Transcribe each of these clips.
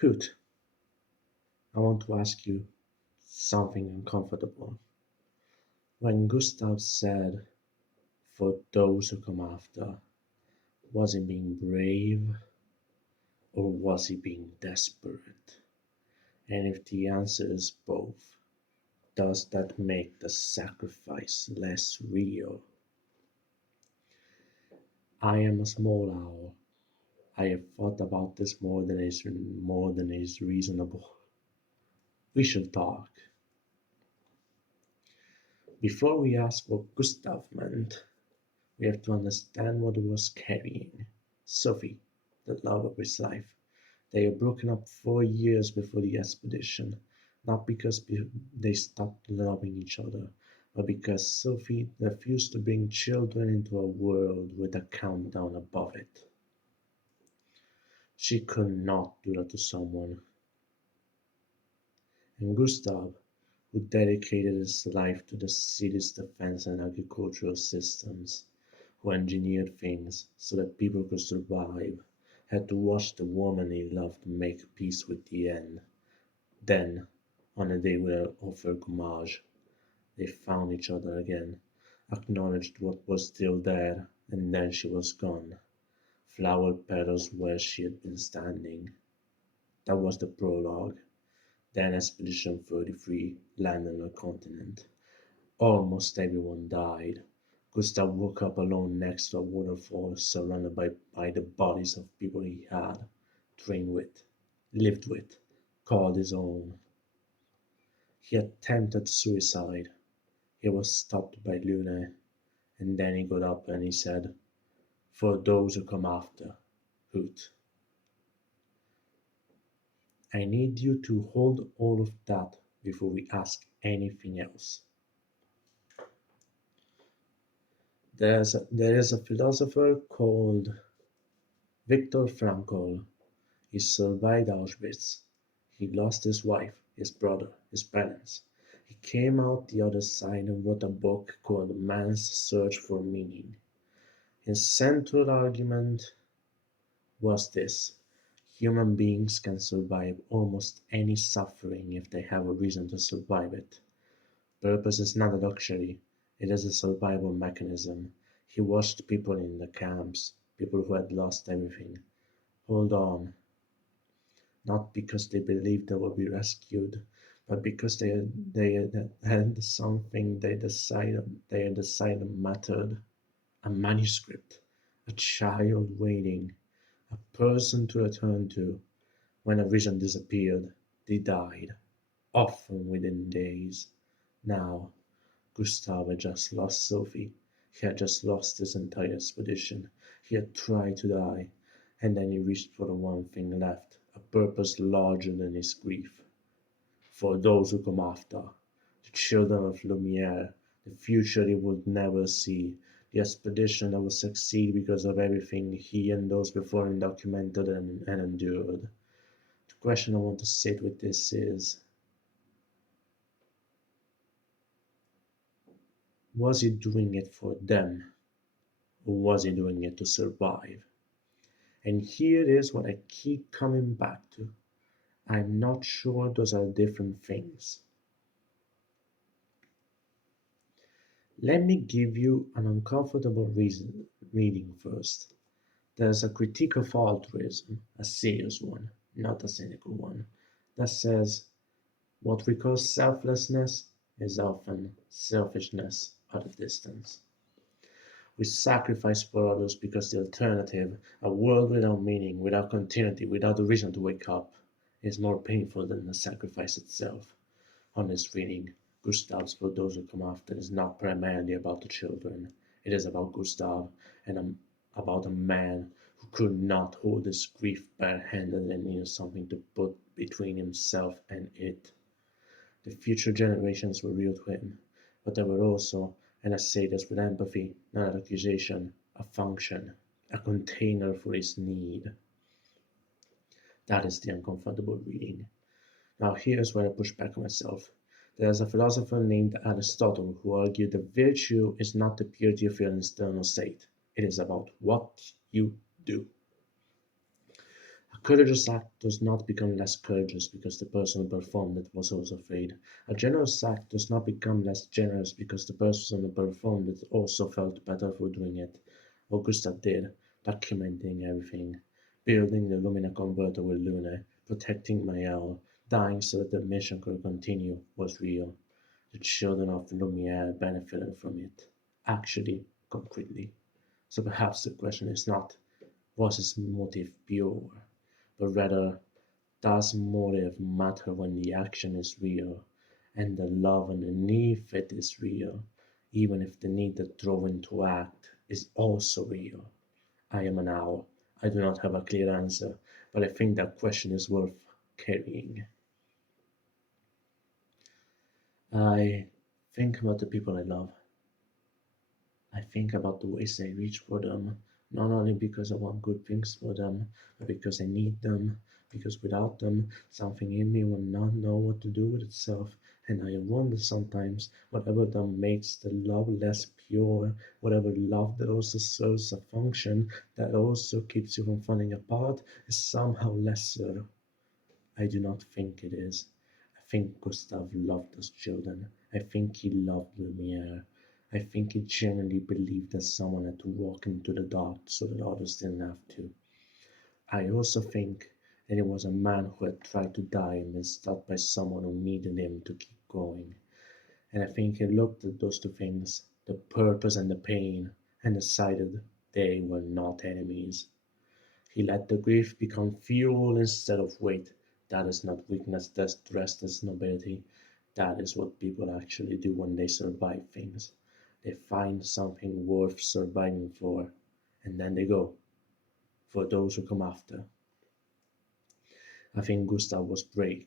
Hoot, I want to ask you something uncomfortable. When Gustave said, for those who come after, was he being brave or was he being desperate? And if the answer is both, does that make the sacrifice less real? I am a small owl. I have thought about this more than is reasonable. We should talk. Before we ask what Gustav meant, we have to understand what he was carrying. Sophie, the love of his life. They had broken up 4 years before the expedition, not because they stopped loving each other, but because Sophie refused to bring children into a world with a countdown above it. She could not do that to someone. And Gustave, who dedicated his life to the city's defense and agricultural systems, who engineered things so that people could survive, had to watch the woman he loved make peace with the end. Then, on a day of her homage, they found each other again, acknowledged what was still there, and then she was gone. Flower petals where she had been standing. That was the prologue. Then Expedition 33 landed on the continent. Almost everyone died. Gustav woke up alone next to a waterfall, surrounded by the bodies of people he had trained with, lived with, called his own. He attempted suicide. He was stopped by Luna, and then he got up and he said, for those who come after, Hoot. I need you to hold all of that before we ask anything else. There is a philosopher called Viktor Frankl. He survived Auschwitz. He lost his wife, his brother, his parents. He came out the other side and wrote a book called Man's Search for Meaning. His central argument was this: human beings can survive almost any suffering if they have a reason to survive it. Purpose is not a luxury, it is a survival mechanism. He watched people in the camps, people who had lost everything, hold on, not because they believed they would be rescued, but because they had something they decided mattered. A manuscript, a child waiting, a person to return to. When a vision disappeared, they died, often within days. Now, Gustave had just lost Sophie. He had just lost his entire expedition. He had tried to die, and then he reached for the one thing left, a purpose larger than his grief. For those who come after, the children of Lumiere, the future he would never see, the expedition that would succeed because of everything he and those before him documented and endured. The question I want to sit with this is, was he doing it for them, or was he doing it to survive? And here is what I keep coming back to. I'm not sure those are different things. Let me give you an uncomfortable reading first. There's a critique of altruism, a serious one, not a cynical one, that says what we call selflessness is often selfishness at a distance. We sacrifice for others because the alternative, a world without meaning, without continuity, without a reason to wake up, is more painful than the sacrifice itself. Honest reading, Gustave's For Those Who Come After is not primarily about the children. It is about Gustave and about a man who could not hold his grief barehanded and needed something to put between himself and it. The future generations were real to him, but they were also, and I say this with empathy, not an accusation, a function, a container for his need. That is the uncomfortable reading. Now here's where I push back on myself. There's a philosopher named Aristotle who argued that virtue is not the purity of your external state. It is about what you do. courageous act does not become less courageous because the person who performed it was also afraid. A generous act does not become less generous because the person who performed it also felt better for doing it. What Gustave did, documenting everything, building the Lumina converter with Luna, protecting Mael, dying so that the mission could continue, was real. The children of Lumiere benefited from it, actually, concretely. So perhaps the question is not, was his motive pure, but rather, does motive matter when the action is real, and the love underneath it is real, even if the need that drove him to act is also real? I am an owl. I do not have a clear answer, but I think that question is worth carrying. I think about the people I love. I think about the ways I reach for them, not only because I want good things for them, but because I need them, because without them, something in me will not know what to do with itself, and I wonder sometimes whatever that makes the love less pure, whatever love that also serves a function that also keeps you from falling apart, is somehow lesser. I do not think it is. I think Gustave loved those children. I think he loved Lumiere. I think he genuinely believed that someone had to walk into the dark so that others didn't have to. I also think that he was a man who had tried to die and been stopped by someone who needed him to keep going. And I think he looked at those two things, the purpose and the pain, and decided they were not enemies. He let the grief become fuel instead of weight. That is not weakness, that's rest, that's nobility. That is what people actually do when they survive things. They find something worth surviving for, and then they go for those who come after. I think Gustav was brave,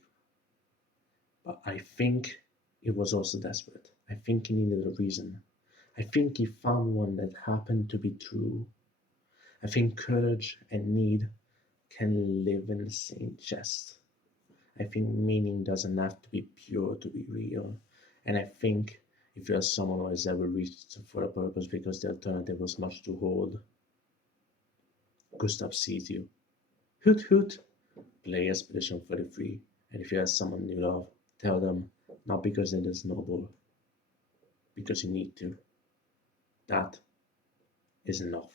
but I think he was also desperate. I think he needed a reason. I think he found one that happened to be true. I think courage and need can live in the same chest. I think meaning doesn't have to be pure to be real. And I think if you're someone who has ever reached for a purpose because the alternative was much too hard, Gustav sees you. Hoot hoot! Play Expedition 33. And if you have someone you love, tell them not because it is noble, because you need to. That is enough.